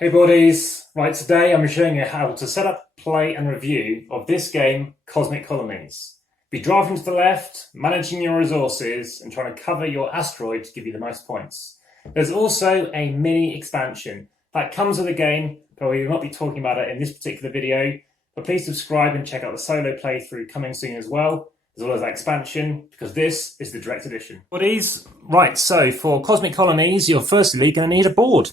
Hey buddies, right, today I'm showing you how to set up, play and review of this game, Cosmic Colonies. Be driving to the left, managing your resources and trying to cover your asteroid to give you the most points. There's also a mini expansion that comes with the game, but we will not be talking about it in this particular video, but please subscribe and check out the solo playthrough coming soon as well as that expansion, because this is the direct edition. Buddies, right, so for Cosmic Colonies, you're firstly going to need a board.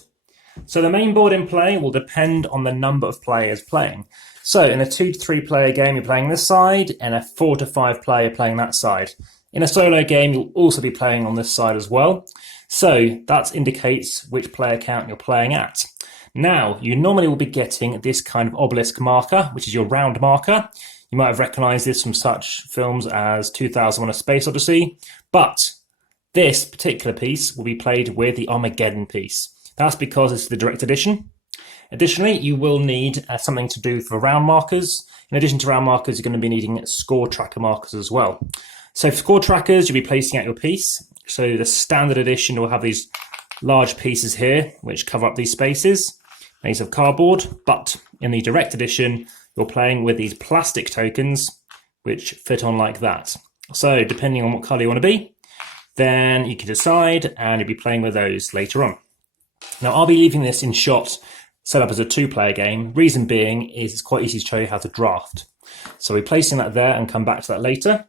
So the main board in play will depend on the number of players playing. So in a 2 to 3 player game, you're playing this side, and a 4 to 5 player playing that side. In a solo game, you'll also be playing on this side as well. So that indicates which player count you're playing at. Now, you normally will be getting this kind of obelisk marker, which is your round marker. You might have recognised this from such films as 2001: A Space Odyssey, but this particular piece will be played with the Armageddon piece. That's because it's the direct edition. Additionally, you will need something to do for round markers. In addition to round markers, you're going to be needing score tracker markers as well. So for score trackers, you'll be placing out your piece. So the standard edition will have these large pieces here, which cover up these spaces, made of cardboard. But in the direct edition, you're playing with these plastic tokens, which fit on like that. So depending on what color you want to be, then you can decide, and you'll be playing with those later on. Now, I'll be leaving this in shot set up as a 2-player game. Reason being is it's quite easy to show you how to draft. So we're placing that there and come back to that later.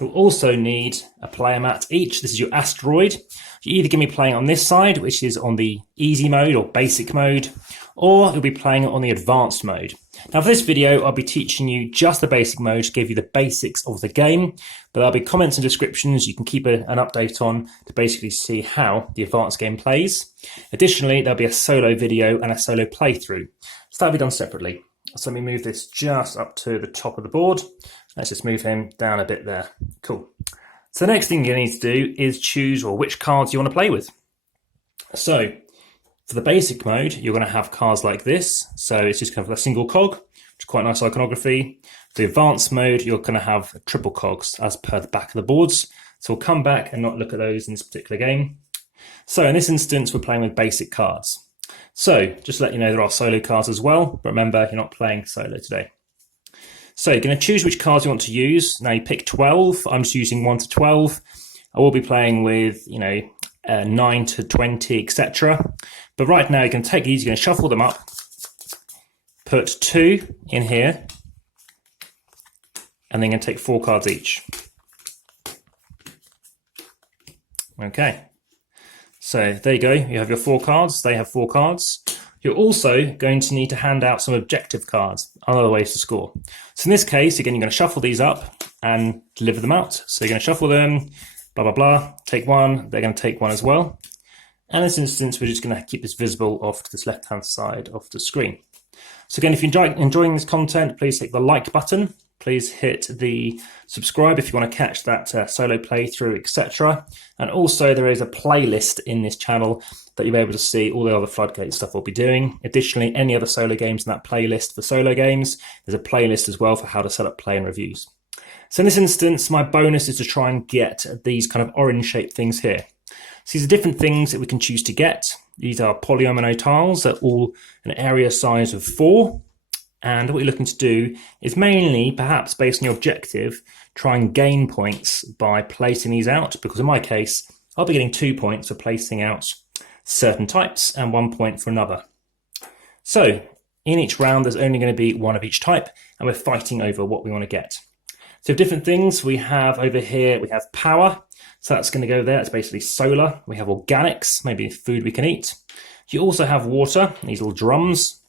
We'll also need a player mat each. This is your asteroid. You're either going to be playing on this side, which is on the easy mode or basic mode, or you'll be playing it on the advanced mode. Now for this video, I'll be teaching you just the basic mode to give you the basics of the game, but there'll be comments and descriptions you can keep an update on to basically see how the advanced game plays. Additionally, there'll be a solo video and a solo playthrough. So that'll be done separately. So let me move this just up to the top of the board. Let's just move him down a bit there. Cool. So the next thing you need to do is choose which cards you want to play with. So for the basic mode, you're going to have cards like this. So it's just kind of a single cog, which is quite nice iconography. For the advanced mode, you're going to have triple cogs as per the back of the boards. So we'll come back and not look at those in this particular game. So in this instance, we're playing with basic cards. So just to let you know, there are solo cards as well, but remember, you're not playing solo today. So you're going to choose which cards you want to use. Now you pick 12. I'm just using 1 to 12. I will be playing with, 9 to 20, etc. But right now you can take these, you're going to shuffle them up, put 2 in here, and then you're going to take 4 cards each. Okay. So there you go, you have your 4 cards, they have 4 cards. You're also going to need to hand out some objective cards, other ways to score. So in this case, again, you're going to shuffle these up and deliver them out. So you're going to shuffle them, blah, blah, blah, take 1, they're going to take 1 as well. And in this instance, we're just going to keep this visible off to this left-hand side of the screen. So again, if you're enjoying this content, please hit the like button. Please hit the subscribe if you want to catch that solo playthrough, etc. And also there is a playlist in this channel that you'll be able to see all the other Floodgate stuff we'll be doing. Additionally, any other solo games in that playlist for solo games, there's a playlist as well for how to set up play and reviews. So in this instance, my bonus is to try and get these kind of orange shaped things here. So these are different things that we can choose to get. These are polyomino tiles. They're all an area size of 4. And what you're looking to do is mainly, perhaps based on your objective, try and gain points by placing these out. Because in my case, I'll be getting 2 points for placing out certain types and 1 point for another. So in each round, there's only going to be 1 of each type, and we're fighting over what we want to get. So different things we have over here, we have power. So that's going to go there. It's basically solar. We have organics, maybe food we can eat. You also have water, these little drums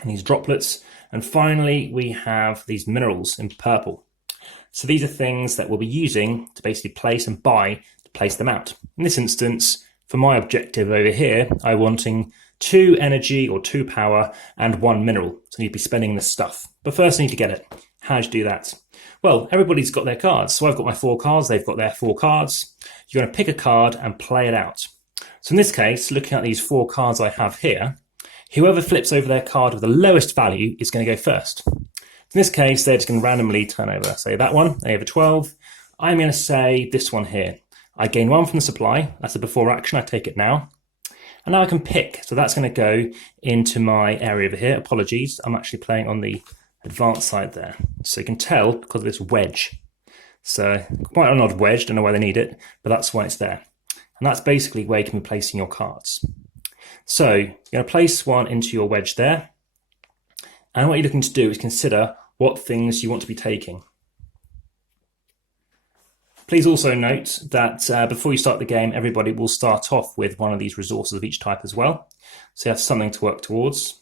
and these droplets. And finally, we have these minerals in purple. So these are things that we'll be using to basically place and buy to place them out. In this instance, for my objective over here, I'm wanting 2 energy or 2 power and 1 mineral. So I need to be spending this stuff. But first I need to get it. How do you do that? Well, everybody's got their cards. So I've got my 4 cards, they've got their 4 cards. You're going to pick a card and play it out. So in this case, looking at these 4 cards I have here, whoever flips over their card with the lowest value is going to go first. In this case, they're just going to randomly turn over. Say that one, they have a 12. I'm going to say this one here. I gain 1 from the supply. That's a before action. I take it now. And now I can pick. So that's going to go into my area over here. Apologies, I'm actually playing on the advanced side there. So you can tell because of this wedge. So quite an odd wedge, don't know why they need it, but that's why it's there. And that's basically where you can be placing your cards. So you're going to place one into your wedge there. And what you're looking to do is consider what things you want to be taking. Please also note that before you start the game, everybody will start off with one of these resources of each type as well. So you have something to work towards.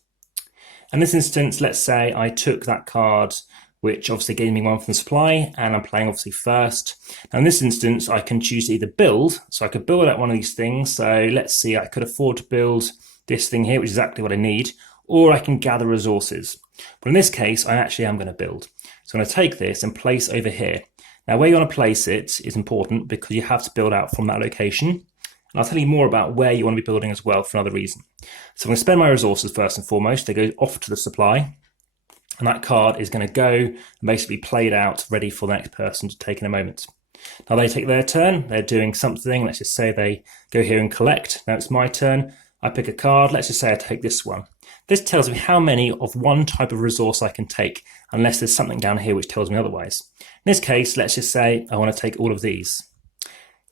In this instance, let's say I took that card, which obviously gave me one from the supply, and I'm playing obviously first. Now in this instance, I can choose to either build, so I could build out one of these things. So let's see, I could afford to build this thing here, which is exactly what I need, or I can gather resources. But in this case, I actually am going to build. So I'm going to take this and place over here. Now, where you want to place it is important because you have to build out from that location. And I'll tell you more about where you want to be building as well for another reason. So I'm going to spend my resources first and foremost. They go off to the supply. And that card is going to go and basically be played out, ready for the next person to take in a moment. Now, they take their turn. They're doing something. Let's just say they go here and collect. Now it's my turn. I pick a card. Let's just say I take this one. This tells me how many of one type of resource I can take, unless there's something down here which tells me otherwise. In this case, let's just say I want to take all of these.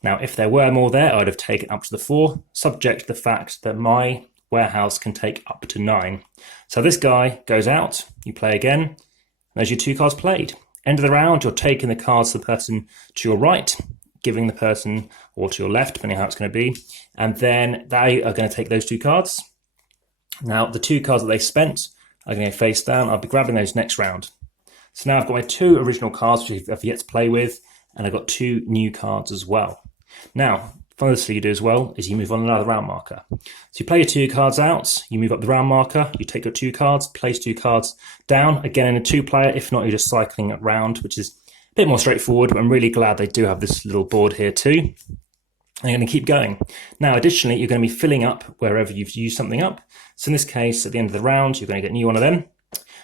Now, if there were more there, I'd have taken up to the 4, subject to the fact that my warehouse can take up to 9. So this guy goes out, you play again, and there's your 2 cards played. End of the round, you're taking the cards to the person to your right, giving the person, or to your left, depending on how it's going to be, and then they are going to take those 2 cards. Now, the 2 cards that they spent are going to go face down. I'll be grabbing those next round. So now I've got my 2 original cards, which I've yet to play with, and I've got 2 new cards as well. Now, one other thing you do as well is you move on another round marker. So you play your 2 cards out, you move up the round marker, you take your 2 cards, place 2 cards down, again in a 2-player. If not, you're just cycling it round, which is a bit more straightforward, but I'm really glad they do have this little board here too. And you're going to keep going. Now, additionally, you're going to be filling up wherever you've used something up. So in this case, at the end of the round, you're going to get a new one of them.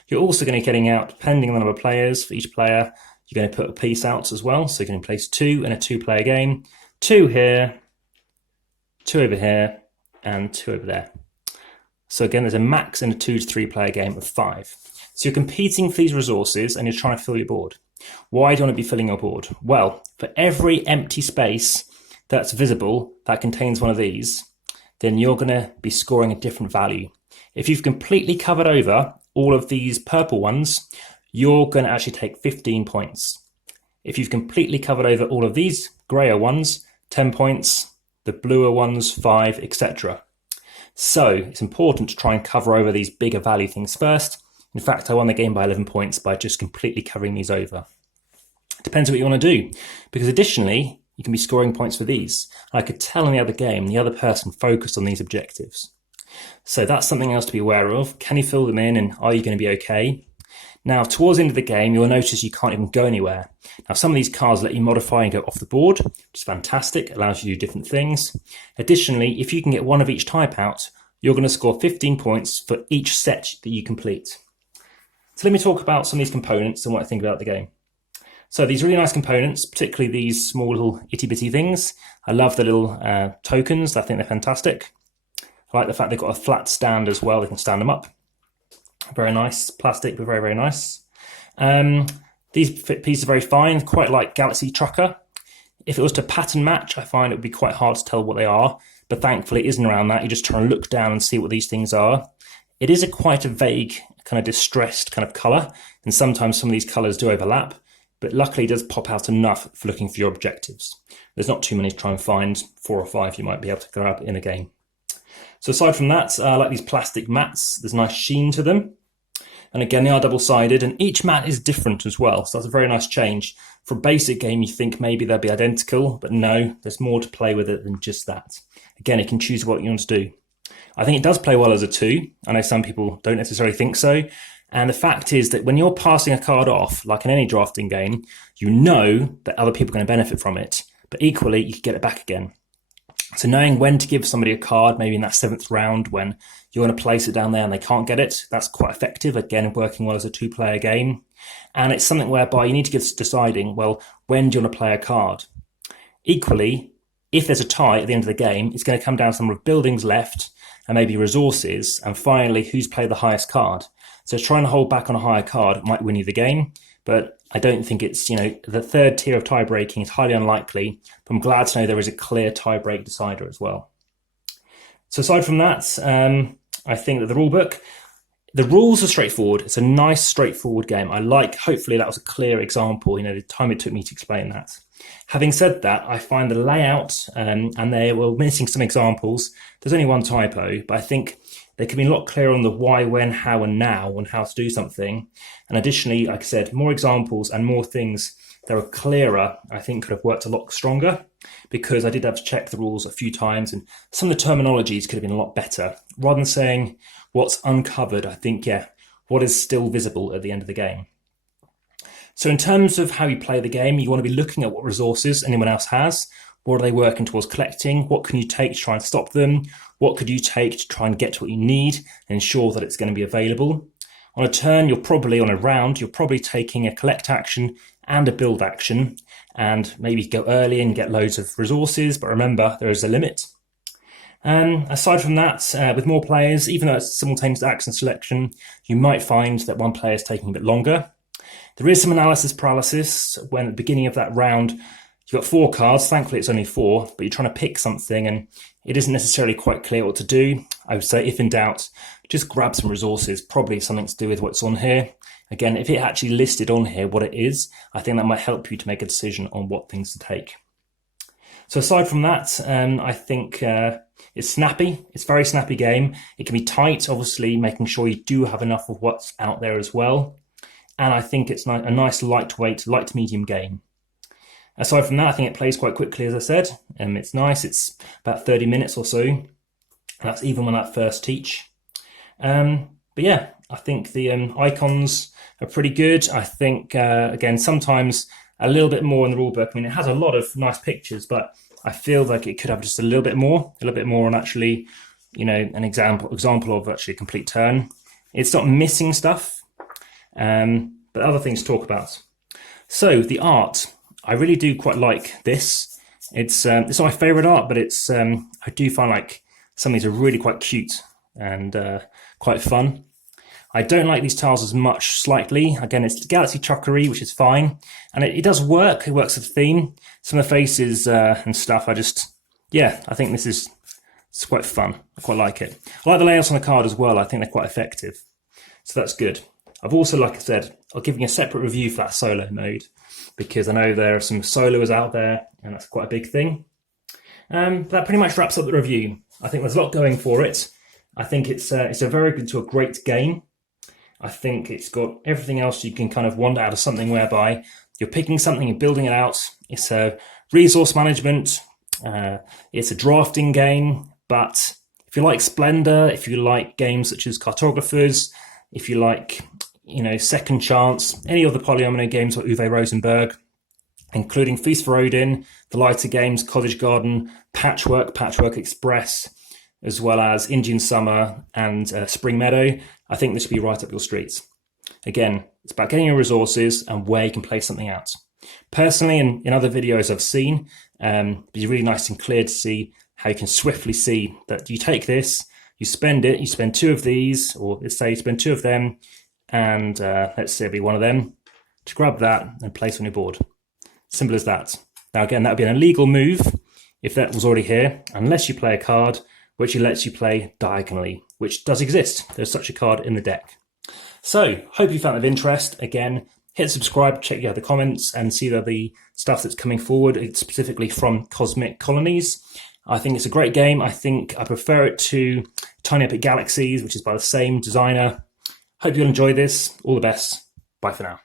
You're also going to be getting out, depending on the number of players, for each player, you're going to put a piece out as well. So you can place 2 in a 2-player game. 2 here, 2 over here, and 2 over there. So again, there's a max in a 2 to 3-player game of 5. So you're competing for these resources and you're trying to fill your board. Why do you want to be filling your board? Well, for every empty space that's visible that contains one of these, then you're going to be scoring a different value. If you've completely covered over all of these purple ones, you're going to actually take 15 points. If you've completely covered over all of these grayer ones, 10 points, the bluer ones, 5, etc. So it's important to try and cover over these bigger value things first. In fact, I won the game by 11 points by just completely covering these over. Depends what you want to do, because additionally, you can be scoring points for these. I could tell in the other game, the other person focused on these objectives. So that's something else to be aware of. Can you fill them in and are you going to be okay? Now, towards the end of the game, you'll notice you can't even go anywhere. Now, some of these cards let you modify and go off the board, which is fantastic. It allows you to do different things. Additionally, if you can get one of each type out, you're going to score 15 points for each set that you complete. So let me talk about some of these components and what I think about the game. So these really nice components, particularly these small little itty bitty things. I love the little tokens. I think they're fantastic. I like the fact they've got a flat stand as well. They can stand them up. Very nice. Plastic, but very, very nice. These pieces are very fine, quite like Galaxy Trucker. If it was to pattern match, I find it would be quite hard to tell what they are. But thankfully, it isn't around that. You're just trying to look down and see what these things are. It is quite a vague, kind of distressed kind of colour. And sometimes some of these colours do overlap. But luckily it does pop out enough for looking for your objectives. There's not too many to try and find. 4 or 5 you might be able to grab in a game. So aside from that, I like these plastic mats. There's a nice sheen to them. And again, they are double-sided, and each mat is different as well. So that's a very nice change. For a basic game, you think maybe they'll be identical, but no, there's more to play with it than just that. Again, you can choose what you want to do. I think it does play well as a 2. I know some people don't necessarily think so. And the fact is that when you're passing a card off, like in any drafting game, you know that other people are going to benefit from it. But equally, you can get it back again. So knowing when to give somebody a card, maybe in that 7th round when you want to place it down there and they can't get it, that's quite effective. Again, working well as a 2-player game. And it's something whereby you need to get deciding, well, when do you want to play a card? Equally, if there's a tie at the end of the game, it's going to come down to the number of buildings left and maybe resources, and finally who's played the highest card. So trying to hold back on a higher card might win you the game, but I don't think it's, the third tier of tie breaking is highly unlikely, but I'm glad to know there is a clear tie break decider as well. So aside from that, I think that the rules are straightforward. It's a nice, straightforward game. Hopefully that was a clear example, the time it took me to explain that. Having said that, I find the layout, and they were missing some examples. There's only one typo, but I think they can be a lot clearer on the why, when, how, and now, and how to do something. And additionally, like I said, more examples and more things that were clearer, I think could have worked a lot stronger, because I did have to check the rules a few times, and some of the terminologies could have been a lot better. Rather than saying what's uncovered, I think, what is still visible at the end of the game. So in terms of how you play the game, you want to be looking at what resources anyone else has. What are they working towards collecting? What can you take to try and stop them? What could you take to try and get to what you need and ensure that it's going to be available? On a turn, on a round, you're probably taking a collect action and a build action, and maybe go early and get loads of resources, but remember, there is a limit. Aside from that, with more players, even though it's simultaneous action selection, you might find that one player is taking a bit longer. There is some analysis paralysis when at the beginning of that round, you've got 4 cards. Thankfully, it's only 4, but you're trying to pick something and it isn't necessarily quite clear what to do. I would say, if in doubt, just grab some resources, probably something to do with what's on here. Again, if it actually listed on here what it is, I think that might help you to make a decision on what things to take. So aside from that, I think it's snappy. It's a very snappy game. It can be tight, obviously, making sure you do have enough of what's out there as well. And I think it's a nice lightweight, light to medium game. Aside from that, I think it plays quite quickly, as I said. It's nice. It's about 30 minutes or so. That's even when I first teach. But yeah, I think the icons are pretty good. I think, again, sometimes a little bit more in the rulebook. I mean, it has a lot of nice pictures, but I feel like it could have just a little bit more on actually, an example of actually a complete turn. It's not missing stuff. But other things to talk about. So the art, I really do quite like this. It's not my favourite art, but it's I do find like some of these are really quite cute and quite fun. I don't like these tiles as much, slightly. Again, it's galaxy truckery, which is fine, and it does work. It works with the theme. Some of the faces and stuff, I think it's quite fun. I quite like it. I like the layouts on the card as well. I think they're quite effective, so that's good. I've also, like I said, I'll give you a separate review for that solo mode, because I know there are some soloers out there and that's quite a big thing. That pretty much wraps up the review. I think there's a lot going for it. I think it's a very good to a great game. I think it's got everything else you can kind of want out of something, whereby you're picking something and building it out. It's a resource management. It's a drafting game, but if you like Splendor, if you like games such as Cartographers, if you like, Second Chance, any of the Polyomino games like Uwe Rosenberg, including Feast for Odin, the lighter games, Cottage Garden, Patchwork Express, as well as Indian Summer and Spring Meadow, I think this would be right up your streets. Again, it's about getting your resources and where you can play something out. Personally, in other videos I've seen, it'd be really nice and clear to see how you can swiftly see that you take this, you spend 2 of these, or let's say you spend 2 of them, and let's say it'll be one of them, to grab that and place on your board. Simple as that. Now again, that would be an illegal move if that was already here, unless you play a card which lets you play diagonally, which does exist. There's such a card in the deck. So, hope you found it of interest. Again, hit subscribe, check out the comments, and see the stuff that's coming forward, specifically from Cosmic Colonies. I think it's a great game. I think I prefer it to Tiny Epic Galaxies, which is by the same designer. Hope you'll enjoy this. All the best. Bye for now.